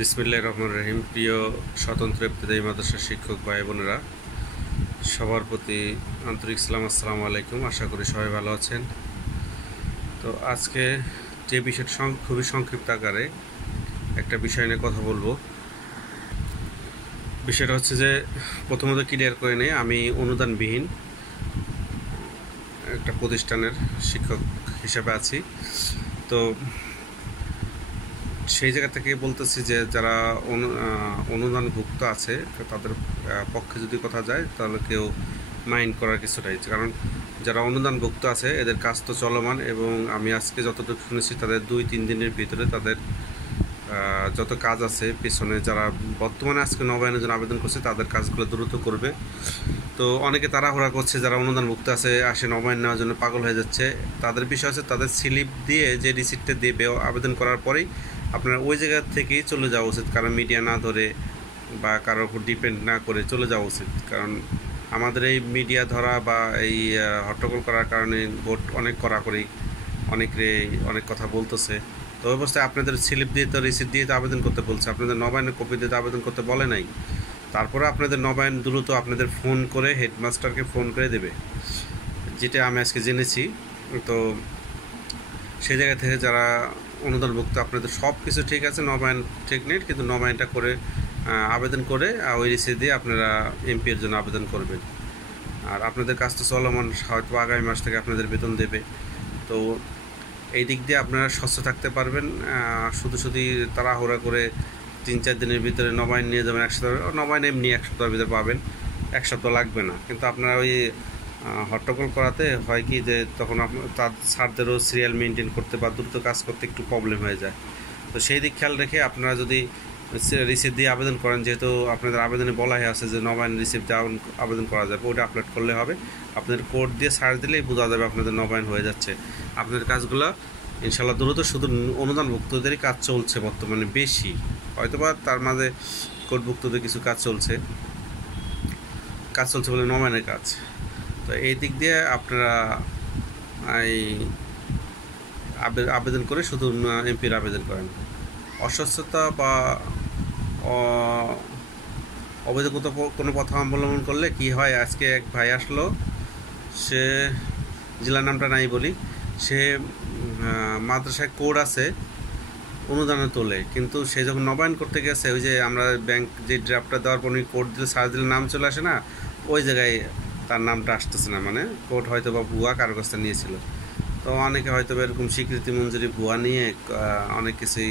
বিসমিল্লাহির রহমানির রহিম। প্রিয় স্বতন্ত্র ইবতেদায়ী মাদ্রাসার শিক্ষক ভাই বোনেরা, সবার প্রতি আন্তরিক সালাম, আসসালামু আলাইকুম। আশা করি সবাই ভালো আছেন। তো আজকে যে বিষয়টা খুবই সংক্ষিপ্ত আকারে একটা বিষয় নিয়ে কথা বলবো। বিষয়টা হচ্ছে যে প্রথমত ক্লিয়ার করে নেই, আমি অনুদানবিহীন একটা প্রতিষ্ঠানের শিক্ষক হিসেবে আছি। তো সেই জায়গা থেকে বলতেছি যে যারা অনুদানভুক্ত আছে তাদের পক্ষে যদি কথা যায় তাহলে কেউ মাইন্ড করার কিছুটাই, কারণ যারা অনুদানভুক্ত আছে এদের কাজ তো চলমান, এবং আমি আজকে যতটুকু শুনেছি তাদের 2-3 দিনের ভিতরে তাদের যত কাজ আছে পিছনে, যারা বর্তমানে আজকে নবায়নের জন্য আবেদন করছে তাদের কাজগুলো দ্রুত করবে। তো অনেকে তাড়াহুড়া করছে, যারা অনুদানভুক্ত আছে আসে নবায়ন নেওয়ার জন্য পাগল হয়ে যাচ্ছে। তাদের বিষয় হচ্ছে তাদের স্লিপ দিয়ে যে রিসিপ্টটা দেবে আবেদন করার পরেই আপনার ওই জায়গা থেকেই চলে যাওয়া উচিত, কারণ মিডিয়া না ধরে বা কারোর উপর ডিপেন্ড না করে চলে যাওয়া উচিত। কারণ আমাদের এই মিডিয়া ধরা বা এই হট্টগোল করার কারণে ভোট অনেক কড়াকড়ি, অনেক কথা বলতেছে। তো অবস্থায় আপনাদের স্লিপ দিয়ে তো রিসিপ্ট দিয়ে তো আবেদন করতে বলছে, আপনাদের নবায়নের কপি দিয়ে তো আবেদন করতে বলে নাই। তারপরে আপনাদের নবায়ন দ্রুত আপনাদের ফোন করে হেডমাস্টারকে ফোন করে দেবে, যেটা আমি আজকে জেনেছি। তো সেই জায়গা থেকে যারা অনুদানভুক্ত আপনাদের সব কিছু ঠিক আছে, নবায়ন ঠিক নেই, কিন্তু নবায়নটা করে আবেদন করে ওই রিসিপ্ট দিয়ে আপনারা এমপির জন্য আবেদন করবেন। আর আপনাদের কাজ তো চলমান, হয়তো আগামী মাস থেকে আপনাদের বেতন দেবে। তো এই দিক দিয়ে আপনারা স্বচ্ছ থাকতে পারবেন। শুধু তাড়াহুড়া করে 3-4 দিনের ভিতরে নবায়ন নিয়ে যাবেন, 1 সপ্তাহ নবায়ন এমনি 1 সপ্তাহের ভিতরে পাবেন, 1 সপ্তাহ লাগবে না। কিন্তু আপনারা ওই হট্টগোল করাতে হয় কি যে তখন তার স্যারদেরও সিরিয়াল মেনটেন করতে বা দ্রুত কাজ করতে একটু প্রবলেম হয়ে যায়। তো সেই দিক খেয়াল রেখে আপনারা যদি রিসিপ্ট দিয়ে আবেদন করেন, যেহেতু আপনাদের আবেদনে বলা হয়ে আছে যে নবায়ন রিসিপ্ট দিয়ে আবেদন করা যাবে, ওটা আপলোড করলে হবে। আপনাদের কোড দিয়ে সার্চ দিলেই বোঝা যাবে আপনাদের নবায়ন হয়ে যাচ্ছে। আপনাদের কাজগুলো ইনশাল্লাহ দ্রুত, শুধু অনুদানভুক্তদেরই কাজ চলছে বর্তমানে বেশি, হয়তোবা তার মাঝে কোডভুক্তদের কিছু কাজ চলছে বলে নবায়নের কাজ। তো এই দিক দিয়ে আপনারা এই আবেদন করে শুধু এমপির আবেদন করেন। অস্বচ্ছতা বা অবৈধ কোনো পথ অবলম্বন করলে কি হয়, আজকে এক ভাই আসলো, সে জেলার নামটা নাই বলি, সে মাদ্রাসায় কোড আছে অনুদানে তোলে, কিন্তু সে যখন নবায়ন করতে গেছে, ওই যে আমরা ব্যাংক যে ড্রাফটটা দেওয়ার পর কোড দিলে সার্চ দিলে নাম চলে আসে না, ওই জায়গায় তার নামটা আসতেছে না, মানে কোড হয়তো বা ভুয়া কারো কাছ থেকে নিয়েছিল। তো অনেকে হয়তো এরকম স্বীকৃতি মঞ্জুরি ভুয়া নিয়ে অনেক কিছুই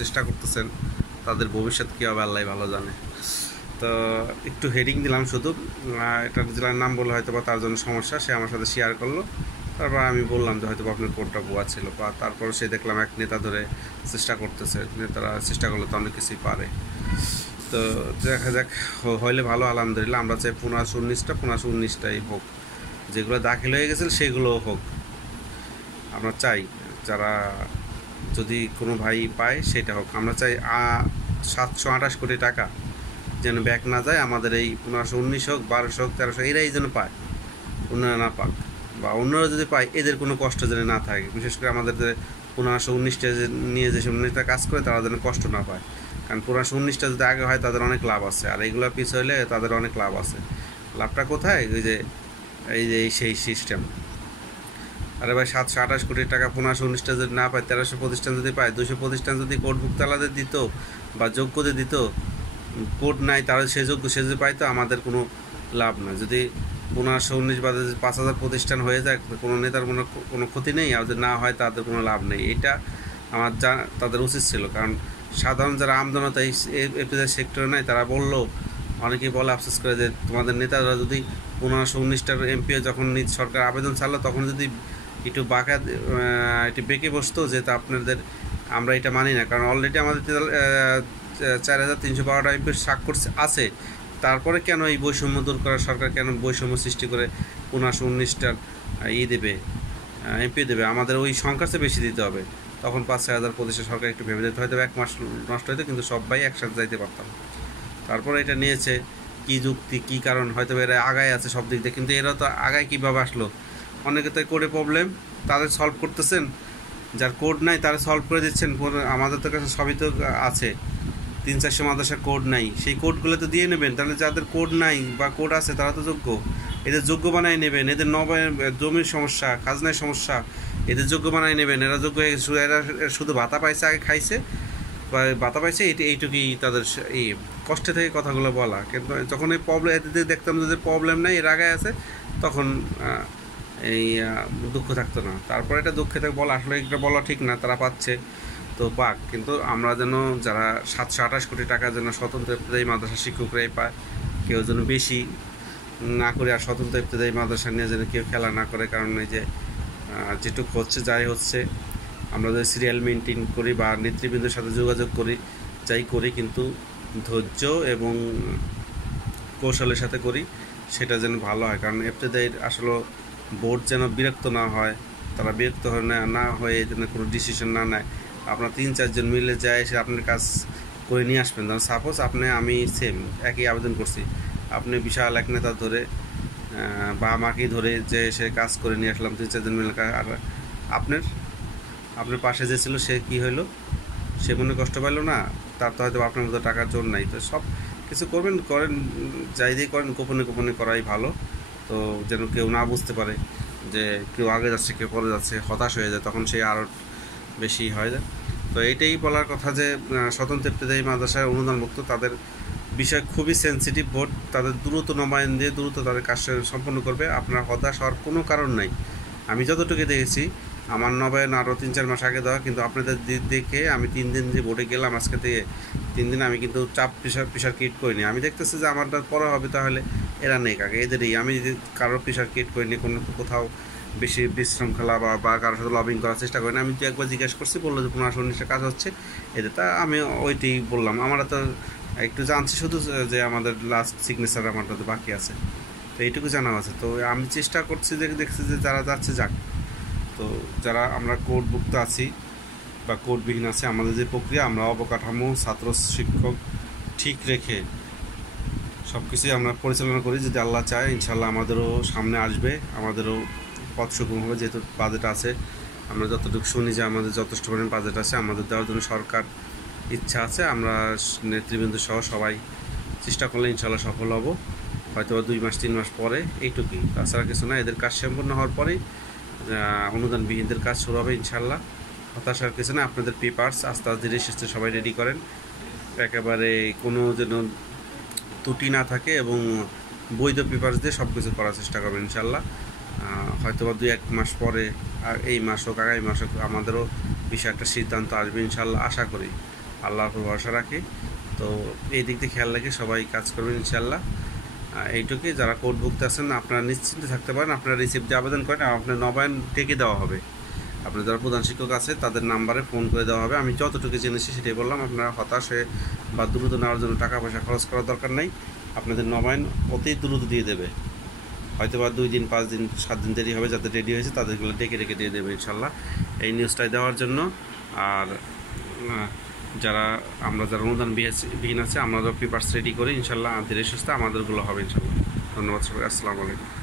চেষ্টা করতেছেন, তাদের ভবিষ্যৎ কী হবে আল্লাহ ভালো জানে। তো একটু হেডিং দিলাম শুধু, এটার জেলার নাম বলে হয়তো বা তার জন্য সমস্যা, সে আমার সাথে শেয়ার করলো। তারপর আমি বললাম যে হয়তো আপনার কোডটা ভুয়া ছিল, বা তারপর সে দেখলাম এক নেতা ধরে চেষ্টা করতেছে, নেতারা চেষ্টা করলে তো অনেক কিছুই পারে। তো দেখা যাক, হইলে ভালো, আলহামদুলিল্লাহ। আমরা চাই 1519টাই হোক, যেগুলো দাখিল হয়ে গেছে সেগুলোও হোক। আমরা চাই যারা যদি কোনো ভাই পায় সেটা হোক। আমরা চাই 728 কোটি টাকা যেন ব্যাক না যায়, আমাদের এই 1519 হোক, 1200 হোক, 1300, এরাই যেন পায়, অন্যরা না পাক। বা অন্যরা যদি পায় এদের কোনো কষ্ট যেন না থাকে, বিশেষ করে আমাদের যে 1519টা নিয়ে যেসব নেতা কাজ করে তারা যেন কষ্ট না পায়। কারণ 1519টা যদি আগে হয় তাদের অনেক লাভ আছে, আর এইগুলো পিছ হইলে তাদের অনেক লাভ আছে। লাভটা কোথায়? ওই যে সেই সিস্টেম। আরে ভাই, 728 কোটি টাকা 1519টা যদি না পায়, 1300 প্রতিষ্ঠান যদি পায়, 200 প্রতিষ্ঠান যদি কোডভুক্ত আলাদা দিত বা যোগ্যদের দিত, কোড নাই তারা সে যদি পাইতো, আমাদের কোনো লাভ না। যদি 1519 বাদে 5000 প্রতিষ্ঠান হয়ে যায়, কোনো নেতার কোনো ক্ষতি নেই, আর যদি না হয় তাদের কোনো লাভ নেই। এটা আমার তাদের উচিত ছিল, কারণ সাধারণ যারা আমজনতা এই এপিজেড সেক্টরে নাই, তারা বললো, অনেকেই বলে আফসোস করে যে তোমাদের নেতারা যদি 1519টার এমপিও যখন নিজ সরকার আবেদন ছাড়লো তখন যদি একটু একটু বেঁকে বসতো যে তা আপনাদের আমরা এটা মানি না, কারণ অলরেডি আমাদের 4312টা এমপির স্বাক্ষর আছে। তারপরে কেন এই বৈষম্য দূর করার সরকার কেন বৈষম্য সৃষ্টি করে 1519টার দেবে, এমপি দেবে? আমাদের ওই সংখ্যার চেয়ে বেশি দিতে হবে। তখন 5-6 হাজার প্রতিষ্ঠান সরকার একটু ভেবে দিতে, হয়তো 1 মাস নষ্ট হইতো, কিন্তু সবাই একসাথে যাইতে পারতাম। তারপরে এটা নিয়েছে কী যুক্তি, কী কারণ, হয়তো এরা আগায় আছে সব দিক দিয়ে, কিন্তু এরা তো আগায় কীভাবে আসলো? অনেকে তো কোডে প্রবলেম, তাদের সলভ করতেছেন, যার কোড নাই তারা সলভ করে দিচ্ছেন। আমাদের তো কাছে সবই তো আছে, 300-400 মাদ্রাসার কোড নাই, সেই কোডগুলো তো দিয়ে নেবেন। তাহলে যাদের কোড নাই বা কোড আছে তারা তো যোগ্য, এদের যোগ্য বানায় নেবেন। এদের জমির সমস্যা, খাজনার সমস্যা, এদের যোগ্য বানায় নেবেন। এরা যোগ্য, এরা শুধু ভাতা পাইছে, আগে খাইছে বা ভাতা পাইছে, এইটুকুই তাদের এই কষ্টে থেকে কথাগুলো বলা। কিন্তু যখন এই প্রবলেম, এদের দেখতাম যে প্রবলেম নেই, এর আগে আছে, তখন এই দুঃখ থাকতো না। তারপরে এটা দুঃখে থেকে বলা, আসলে এটা বলা ঠিক না, তারা পাচ্ছে তো পাক, কিন্তু আমরা যেন যারা 728 কোটি টাকা যেন স্বতন্ত্র ইবতেদায়ী মাদ্রাসা শিক্ষকরাই পায়, কেউ যেন বেশি না করে, আর স্বতন্ত্র ইবতেদায়ী মাদ্রাসা নিয়ে যেন কেউ খেলা না করে। কারণ এই যে যেটুকু হচ্ছে, যাই হচ্ছে, আমরা যদি সিরিয়াল মেনটেন করি বা নেতৃবৃন্দের সাথে যোগাযোগ করি, যাই করি, কিন্তু ধৈর্য এবং কৌশলের সাথে করি, সেটা যেন ভালো হয়। কারণ ইবতেদায়ীর আসলে বোর্ড যেন বিরক্ত না হয়, তারা বিরক্ত না হয়ে যেন কোনো ডিসিশন না নেয়। আপনার 3-4 জন মিলে যায়, সে আপনার কাজ করে নিয়ে আসবেন। ধরুন সাপোজ আমি সেম একই আবেদন করছি, আপনি বিশাল এক নেতা ধরে বা আমাকেই ধরে যে সে কাজ করে নিয়ে আসলাম 3-4 জন মিলে। আর আপনার পাশে যে ছিল সে কি হইলো, সে মনে কষ্ট পাইলো না, তার তো হয়তো আপনার মতো টাকার জোর নাই। তো সব কিছু করেন, যাই দিয়ে করেন, গোপনে করাই ভালো। তো যেন কেউ না বুঝতে পারে যে কেউ আগে যাচ্ছে কেউ পরে যাচ্ছে, হতাশ হয়ে যায়, তখন সে আরও বেশি হয়ে যায়। তো এইটাই বলার কথা যে স্বতন্ত্র ইবতেদায়ী মাদ্রাসায় অনুদানমুক্ত, তাদের বিষয় খুবই সেন্সিটিভ বোর্ড, তাদের দ্রুত নবায়ন দিয়ে দ্রুত তাদের কাজ সম্পন্ন করবে। আপনার হতাশ হওয়ার কোনো কারণ নাই। আমি যতটুকু দেখেছি, আমার নবায়ন আরও 3-4 মাস আগে দেওয়া, কিন্তু আপনাদের দেখে আমি 3 দিন যে বোর্ডে গেলাম, আজকে থেকে 3 দিন আমি কিন্তু চাপ প্রেশার ক্রিয়েট করিনি। আমি দেখতেছি যে আমারটা পরে হবে, তাহলে এরা নেই আগে এদেরই। আমি যদি কারোর প্রেশার ক্রিয়েট করিনি, কোথাও বেশি বিশৃঙ্খলা বা কারোর সাথে লবিং করার চেষ্টা করি না। আমি তো একবার জিজ্ঞেস করছি, বললো যে 15-19টা কাজ হচ্ছে এদের, তা আমি ওইটাই বললাম। আমরা তো একটু জানছি শুধু যে আমাদের লাস্ট সিগনেচার আমারটা তো বাকি আছে, তো এইটুকু জানা আছে। তো আমি চেষ্টা করছি, দেখছি যে যারা যাচ্ছে যাক। তো যারা আমরা কোডভুক্ত আছি বা কোডবিহীন আছে, আমাদের যে প্রক্রিয়া, আমরা অবকাঠামো, ছাত্র শিক্ষক ঠিক রেখে সব কিছুই আমরা পরিচালনা করি। যদি আল্লাহ চায়, ইনশাল্লাহ আমাদেরও সামনে আসবে, আমাদেরও পথ সুগম হবে। যেহেতু বাজেট আছে, আমরা যতটুকু শুনি যে আমাদের যথেষ্ট পরিমাণ বাজেট আছে, আমাদের দেওয়ার জন্য সরকার ইচ্ছা আছে। আমরা নেতৃবৃন্দ সহ সবাই চেষ্টা করলে ইনশাল্লাহ সফল হব, হয়তো 2-3 মাস পরে, এইটুকুই, তাছাড়া কিছু না। এদের কাজ সম্পূর্ণ হওয়ার পরেই অনুদানবিহীনদের কাজ শুরু হবে ইনশাল্লাহ। হতাশার কিছু না। আপনাদের পেপারস আস্তে ধীরে সুস্থে সবাই রেডি করেন, একেবারে কোনো যেন ত্রুটি না থাকে, এবং বৈধ পেপারস দিয়ে সব কিছু করার চেষ্টা করবেন ইনশাল্লাহ। হয়তো বা 2-1 মাস পরে, আর এই মাস হোক আগামী মাস হোক, আমাদেরও বিষয়ে একটা সিদ্ধান্ত আসবে ইনশাল্লাহ, আশা করি, আল্লাহর উপর ভরসা রাখি। তো এই দিক দিয়ে খেয়াল রেখে সবাই কাজ করবেন ইনশাল্লাহ। এইটুকুই। যারা কোডভুক্ত আছেন, আপনারা নিশ্চিন্তে থাকতে পারেন, আপনারা রিসিপ্ট দিয়ে আবেদন করেন, আপনার নবায়ন ডেকে দেওয়া হবে। আপনার যারা প্রধান শিক্ষক আছে তাদের নাম্বারে ফোন করে দেওয়া হবে। আমি যতটুকু জেনেছি সেটাই বললাম। আপনারা হতাশ হয়ে বা দ্রুত নেওয়ার জন্য টাকা পয়সা খরচ করার দরকার নেই। আপনাদের নবায়ন অতি দ্রুত দিয়ে দেবে, হয়তো বা 2 দিন 5 দিন 7 দিন দেরি হবে। যাদের রেডি হয়েছে তাদেরগুলো ডেকে দিয়ে দেবে ইনশাল্লাহ, এই নিউজটাই দেওয়ার জন্য। আর যারা অনুদান বিহীন আছে, আমরা পেপারস রেডি করি ইনশাল্লাহ, ধীরে সুস্থে আমাদেরগুলো হবে ইনশাল্লাহ। ধন্যবাদ সবাই, আসসালামু আলাইকুম।